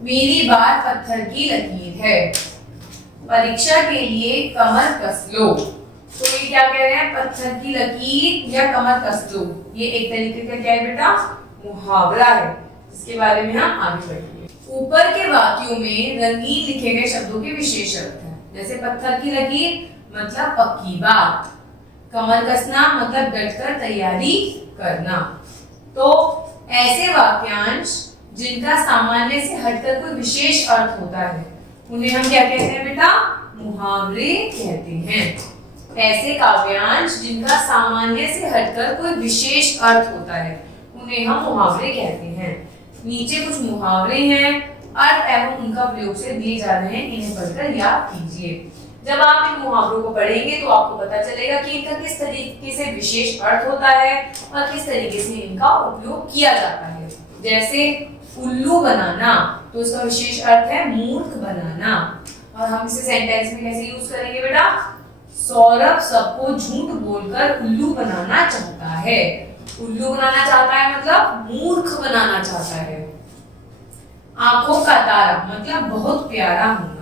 मेरी बात पत्थर की लकीर है। परीक्षा के लिए कमर कस लो। तो ये क्या कह रहे हैं, पत्थर की लकीर या कमर कस लो, ये एक तरीके का क्या है बेटा, मुहावरा है, जिसके बारे में हम आगे बढ़ेंगे। ऊपर के वाक्यों में रंगीन लिखे गए शब्दों के विशेष अर्थ हैं। जैसे पत्थर की लकीर मतलब पक्की बात, कमर कसना मतलब डटकर तैयारी करना। तो ऐसे वाक्यांश जिनका सामान्य से हटकर कोई विशेष अर्थ होता है उन्हें हम क्या कहते हैं बेटा, मुहावरे कहते हैं। ऐसे काव्यांश जिनका सामान्य से हटकर कोई विशेष अर्थ होता है उन्हें हम मुहावरे कहते हैं। नीचे कुछ मुहावरे हैं, अर्थ एवं उनका प्रयोग से दिए जा रहे हैं, इन्हें पढ़कर याद कीजिए। जब आप इन मुहावरों को पढ़ेंगे तो आपको पता चलेगा कि इनका किस तरीके से विशेष अर्थ होता है और किस तरीके से इनका उपयोग किया जाता है। जैसे उल्लू बनाना, तो इसका विशेष अर्थ है मूर्ख बनाना, और हम इसे सेंटेंस में कैसे यूज करेंगे बेटा, सौरभ सबको झूठ बोलकर उल्लू बनाना चाहता है। उल्लू बनाना चाहता है मतलब मूर्ख बनाना चाहता है। आंखों का तारा मतलब बहुत प्यारा होना।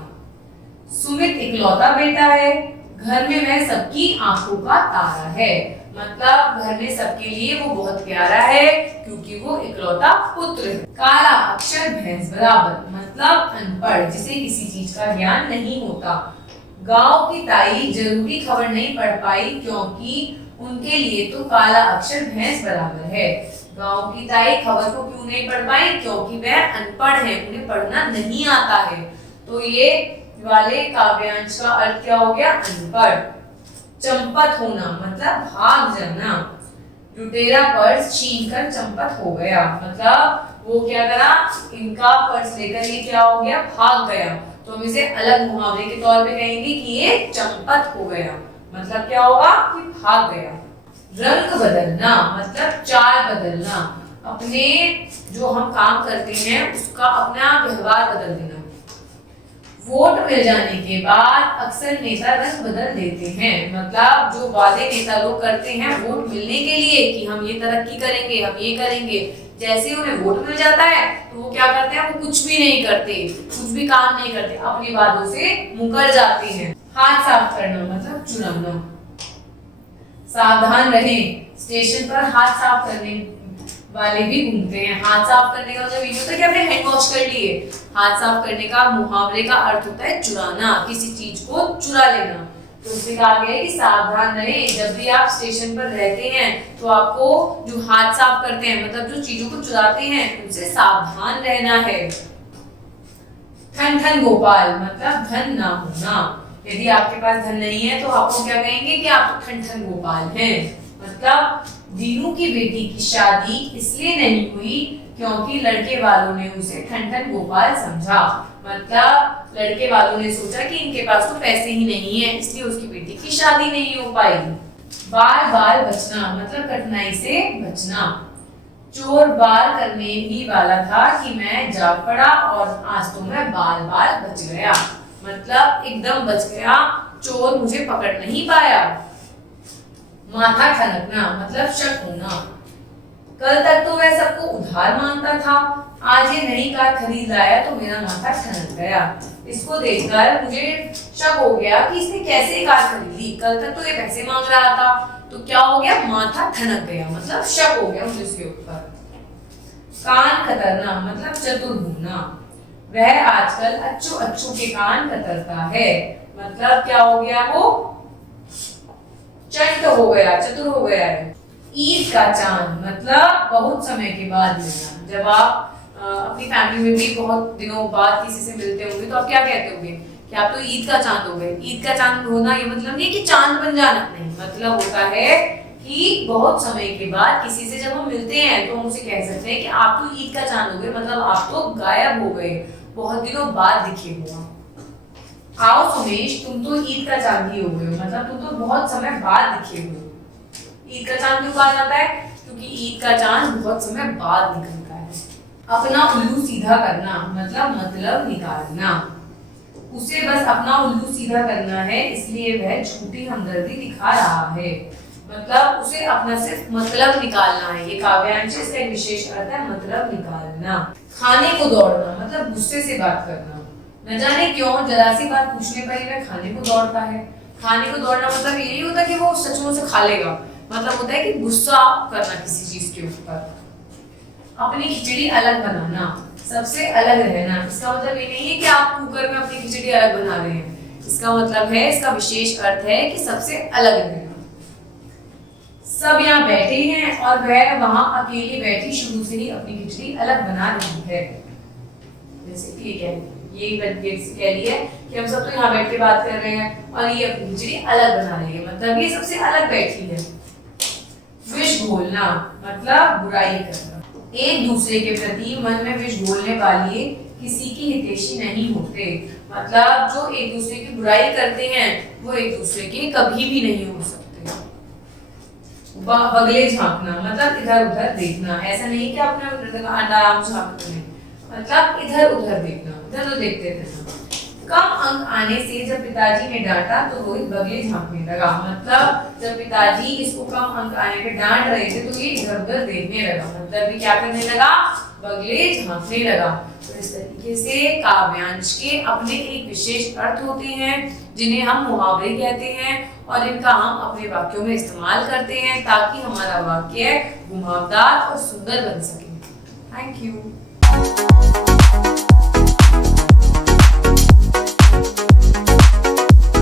सुमित इकलौता बेटा है, घर में वह सबकी आंखों का तारा है, मतलब घर में सबके लिए वो बहुत प्यारा है क्योंकि वो इकलौता पुत्र है। काला अक्षर भैंस बराबर मतलब अनपढ़, जिसे किसी चीज का ज्ञान नहीं होता। गांव की ताई जरूरी खबर नहीं पढ़ पाई क्योंकि उनके लिए तो काला अक्षर भैंस बराबर है। गांव की ताई खबर को क्यों नहीं पढ़ पाई, क्योंकि वह अनपढ़ है, उन्हें पढ़ना नहीं आता है। तो ये वाले काव्यांश का अर्थ क्या हो गया, अनपढ़। चंपत होना मतलब भाग जाना। लुटेरा पर्स छीनकर चंपत हो गया, मतलब वो क्या करा, इनका पर्स लेकर ये क्या हो गया, भाग गया। तो हम इसे अलग मुहावरे के तौर पे कहेंगे कि ये चंपत हो गया, मतलब क्या होगा कि भाग गया। रंग बदलना मतलब चाल बदलना, अपने जो हम काम करते हैं उसका अपना व्यवहार बदल देना। वोट मिल जाने के बाद अक्सर नेता रंग बदल देते हैं, मतलब जो वादे नेता लोग करते हैं वोट मिलने के लिए कि हम ये तरक्की करेंगे, हम ये करेंगे, जैसे उन्हें वोट मिल जाता है तो वो क्या करते हैं, वो कुछ भी नहीं करते, कुछ भी काम नहीं करते, अपनी वादों से मुकर जाते हैं। हाथ साफ करना मतलब चुराना। सावधान रहें, स्टेशन पर हाथ साफ करने वाले भी घूमते हैं। हाथ साफ करने का मतलब ये होता है कि आपने हैंड वॉश कर लिए। हाथ साफ करने का मुहावरे का अर्थ होता है चुराना, किसी चीज को चुरा लेना। तो उससे कहा गया है कि सावधान रहें, जब भी आप स्टेशन पर रहते हैं तो आपको जो हाथ साफ करते हैं मतलब जो चीजों को चुराते हैं उनसे सावधान रहना है। ठन ठन गोपाल मतलब धन ना होना। यदि आपके पास धन नहीं है तो आपको क्या कहेंगे कि आप तो ठन ठन गोपाल हैं, मतलब दीनू की बेटी की शादी इसलिए नहीं हुई क्योंकि लड़के वालों ने उसे ठन ठन गोपाल समझा, मतलब लड़के वालों ने सोचा कि इनके पास तो पैसे ही नहीं है इसलिए उसकी बेटी की शादी नहीं हो पाई। बाल बाल बचना मतलब कठिनाई से बचना। चोर बाल करने ही वाला था कि मैं जाग पड़ा और आज तो मैं बाल बाल बच गया, मतलब एकदम बच गया, चोर मुझे पकड़ नहीं पाया। माथा ठनकना मतलब शक होना। कल तक तो वह सबको उधार मांगता था, आज ये नई कार खरीद लाया तो मेरा माथा ठनक गया। इसको देखकर मुझे शक हो गया कि इसने कैसे कार खरीदी, कल तक तो ये पैसे मांग रहा था, तो क्या हो गया, माथा ठनक गया, मतलब शक हो गया मुझे उसके ऊपर। कान कतरना मतलब चतुर होना। वह आजकल अच्छू अच्छू के कान कतरता है, मतलब क्या हो गया, वो चंट हो गया, चतुर हो गया है। ईद का चांद मतलब बहुत समय के बाद मिलना। जब आप अपनी फैमिली में भी बहुत दिनों बाद किसी से मिलते होंगे तो आप क्या कहते होंगे कि आप तो ईद का चांद हो गए। ईद का चांद होना ये मतलब नहीं कि चांद बन जाना, नहीं, मतलब होता है कि बहुत समय के बाद किसी से जब हम मिलते हैं तो हम उसे कह सकते हैं कि आप तो ईद का चांद हो गए, मतलब आप तो गायब हो गए, बहुत दिनों बाद दिखे हुआ। आओ सुमेश तुम तो ईद का चांद ही हो गए हो, मतलब तुम तो बहुत समय बाद दिखे हुए हो। ईद का चांद क्यों कहा जाता है, क्योंकि ईद का चांद बहुत समय बाद निकलता है। अपना उल्लू सीधा करना मतलब निकालना। उसे बस अपना उल्लू सीधा करना है इसलिए वह झूठी हमदर्दी दिखा रहा है। मतलब उसे अपना सिर्फ मतलब निकालना है। ये काव्यांश, इसका एक विशेष अर्थ है मतलब निकालना। खाने को दौड़ना मतलब गुस्से से बात करना। न जाने क्यों जरा सी बात पूछने पर ही वह खाने को दौड़ता है। खाने को दौड़ना मतलब ये नहीं होता कि वो सचमुच से खा लेगा, मतलब होता है कि गुस्सा करना किसी चीज के ऊपर। अपनी खिचड़ी अलग बनाना, सबसे अलग रहना। इसका मतलब ये नहीं है कि आप कुकर में अपनी खिचड़ी अलग बना रहे हैं। इसका मतलब है, इसका विशेष अर्थ है कि सबसे अलग रहना। सब यहाँ बैठे हैं और वह वहां अकेली बैठी शुरू से ही अपनी खिचड़ी अलग बना रही है। जैसे कि ये कह रही है कि हम सब तो यहाँ बैठ के बात कर रहे हैं और ये अपनी खिचड़ी अलग बना रही है, मतलब ये सबसे अलग बैठी है। विष घोलना मतलब बुराई करना। एक दूसरे के प्रति मन में विष घोलने वाले किसी की हितैषी नहीं होते। मतलब जो एक दूसरे की बुराई करते हैं वो एक दूसरे के कभी भी नहीं हो सकते। बगले झांकना मतलब इधर उधर देखना। ऐसा नहीं कि आपने आराम झांकते हैं, मतलब इधर उधर देखना, इधर उधर देखते रहना। कम अंक आने से जब पिताजी ने डांटा तो रोहित बगले झांकने लगा। मतलब जब पिताजी इसको कम अंक आने पे डांट रहे थे तो ये इधर उधर देखने लगा, मतलब ये क्या करने लगा, बगले झांकने लगा। तो इस तरीके से काव्यांश के अपने एक विशेष अर्थ होते हैं जिन्हें हम मुहावरे कहते हैं और इनका हम अपने वाक्यों में इस्तेमाल करते हैं ताकि हमारा वाक्य घुमावदार और सुंदर बन सके। Thank you.